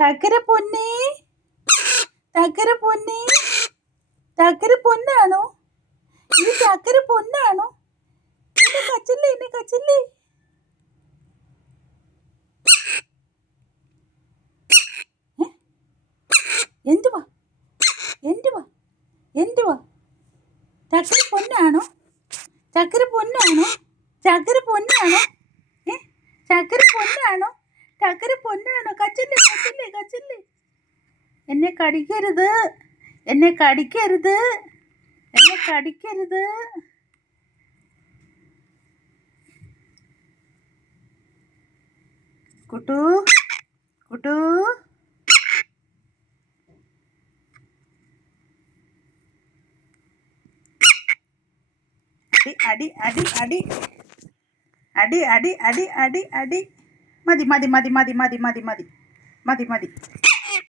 തക്കര പൊന്നേ, തക്കര പൊന്നേ, തക്കര പൊന്നാണോ? ഈ തക്കര പൊന്നാണോ? എന്നെ കച്ചല്ലേ, എന്നെ കച്ചല്ലേ. എന്തുവാ എന്തുവാ എന്തുവാ? ചക്കര പൊന്നാണോ? ചക്കര പൊന്നാണോ? ചക്കര പൊന്നാണോ? ചക്കര പൊന്നാണോ? ചക്കര പൊന്നാണോ? കച്ചല്ലേ, കച്ചല്ലേ, കച്ചല്ലേ. എന്നെ കടിക്കരുത്, എന്നെ കടിക്കരുത്, എന്നെ കടിക്കരുത്. കുട്ടു, കുട്ടു. അടി അടി അടി അടി അടി അടി അടി അടി അടി. മതി മതി മതി മതി മതി മതി മതി മതി മതി.